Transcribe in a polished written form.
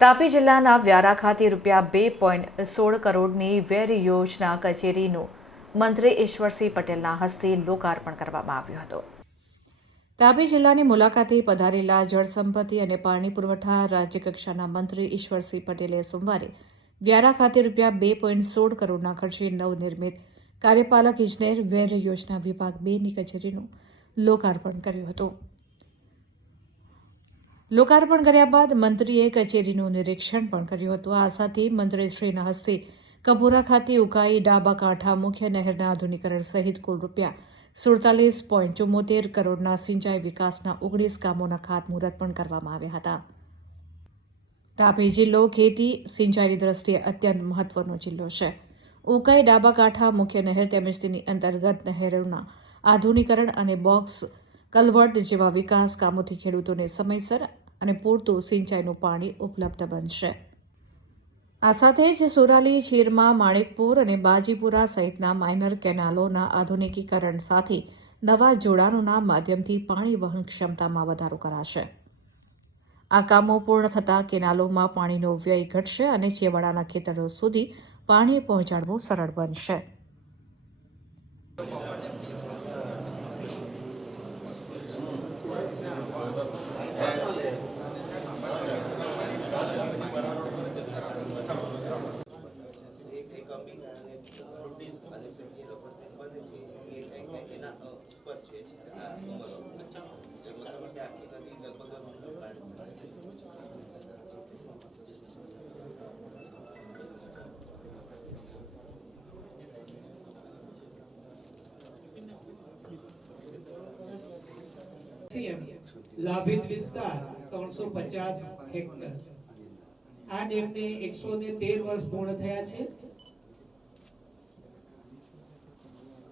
તાપી જિલ્લાના વ્યારા ખાતે ₹2.16 કરોડની વેર યોજના કચેરીનું મંત્રી ઈશ્વરસિંહ પટેલના હસ્તે લોકાર્પણ કરવામાં આવ્યું હતું। તાપી જિલ્લાની મુલાકાતે પધારેલા જળસંપત્તિ અને પાણી પુરવઠા રાજ્યકક્ષાના મંત્રી ઈશ્વરસિંહ પટેલે સોમવારે વ્યારા ખાતે ₹2.16 કરોડના ખર્ચે નવનિર્મિત કાર્યપાલક ઇજનેર વેર યોજના વિભાગ 2ની કચેરીનું લોકાર્પણ કર્યું હતું। લોકાર્પણ કર્યા બાદ મંત્રીએ કચેરીનું નિરીક્ષણ પણ કર્યું હતું। આ સાથે મંત્રીશ્રીના હસ્તે કપુરા ખાતે ઉકાઈ ડાબા કાંઠા મુખ્ય નહેરના આધુનિકરણ સહિત કુલ ₹47.74 કરોડના સિંચાઈ વિકાસના 19 કામોના ખાતમુહૂર્ત પણ કરવામાં આવ્યા હતા। તાપી જિલ્લો ખેતી સિંચાઈની દ્રષ્ટિએ અત્યંત મહત્વનો જિલ્લો છે। ઉકાઈ ડાબા કાંઠા મુખ્ય નહેર તેમજ તેની અંતર્ગત નહેરોના આધુનિકરણ અને બોક્સ કલવર્ટ જેવા વિકાસ કામોથી ખેડૂતોને સમયસર અને પૂરતું સિંચાઈનું પાણી ઉપલબ્ધ બનશે। આ સાથે જ સોરાલી, છીરમાં, માણેકપુર અને બાજીપુરા સહિતના માઇનર કેનાલોના આધુનિકીકરણ સાથે નવા જોડાણોના માધ્યમથી પાણી વહન ક્ષમતામાં વધારો કરાશે। આ કામો પૂર્ણ થતાં કેનાલોમાં પાણીનો વ્યય ઘટશે અને છેવાડાના ખેતરો સુધી પાણી પહોંચાડવું સરળ બનશે। લાભિત વિસ્તાર 350 હેક્ટર। આ ડેમને 113 વર્ષ પૂર્ણ થયા છે।